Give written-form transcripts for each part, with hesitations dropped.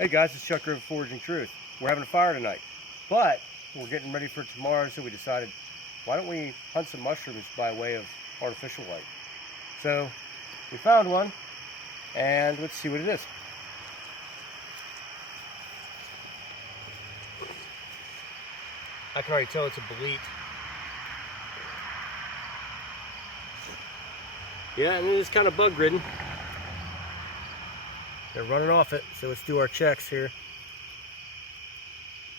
Hey guys, it's Chuck Grove Foraging Truth. We're having a fire tonight, but we're getting ready for tomorrow, so we decided, why don't we hunt some mushrooms by way of artificial light? So we found one, and let's see what it is. I can already tell it's a bolete. Yeah, and it is kind of bug ridden. They're running off it, so let's do our checks here.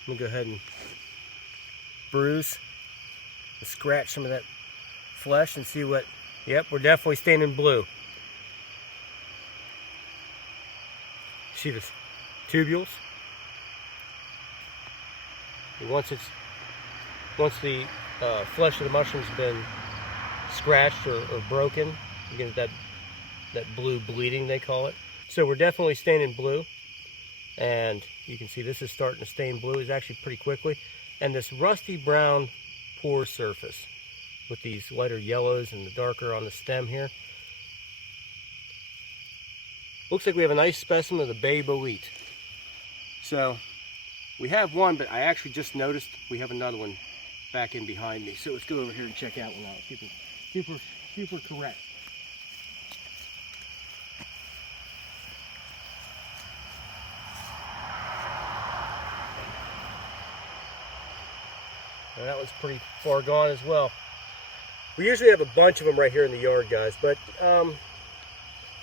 Let me go ahead and bruise and scratch some of that flesh and see what. Yep, we're definitely staying in blue. See the tubules? And once the flesh of the mushroom's been scratched or broken, you get that blue bleeding, they call it. So we're definitely staying in blue, and you can see this is starting to stain blue. It's actually pretty quickly, and this rusty brown pore surface with these lighter yellows and the darker on the stem here. Looks like we have a nice specimen of the bay bolete. So we have one, but I actually just noticed we have another one back in behind me. So let's go over here and check out one out. Super correct. And that one's pretty far gone as well. We usually have a bunch of them right here in the yard, guys, but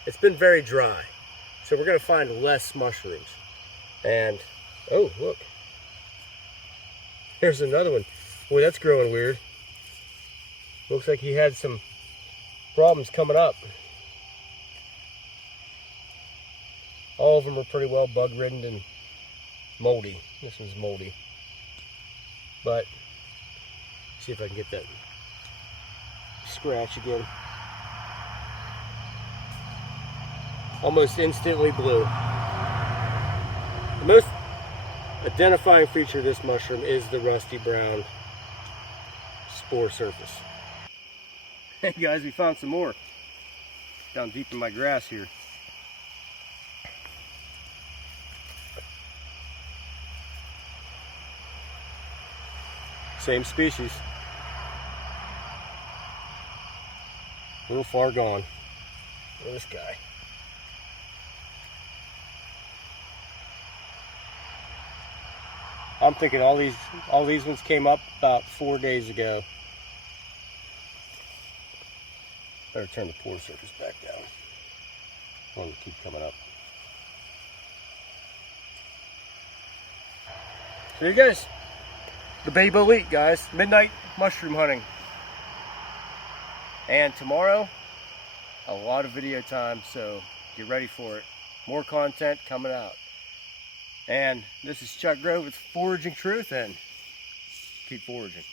it's been very dry. So we're going to find less mushrooms. And, oh, look. Here's another one. Boy, that's growing weird. Looks like he had some problems coming up. All of them are pretty well bug-ridden and moldy. This one's moldy. But, see if I can get that scratch again. Almost instantly blue. The most identifying feature of this mushroom is the rusty brown spore surface. Hey guys, we found some more down deep in my grass here. Same species. A little far gone. Look at this guy. I'm thinking all these ones came up about 4 days ago. Better turn the pore surface back down. I want to keep coming up. There you guys. The bay bolete, guys. Midnight mushroom hunting. And tomorrow, a lot of video time, so get ready for it. More content coming out. And this is Chuck Grove with Foraging Truth, and keep foraging.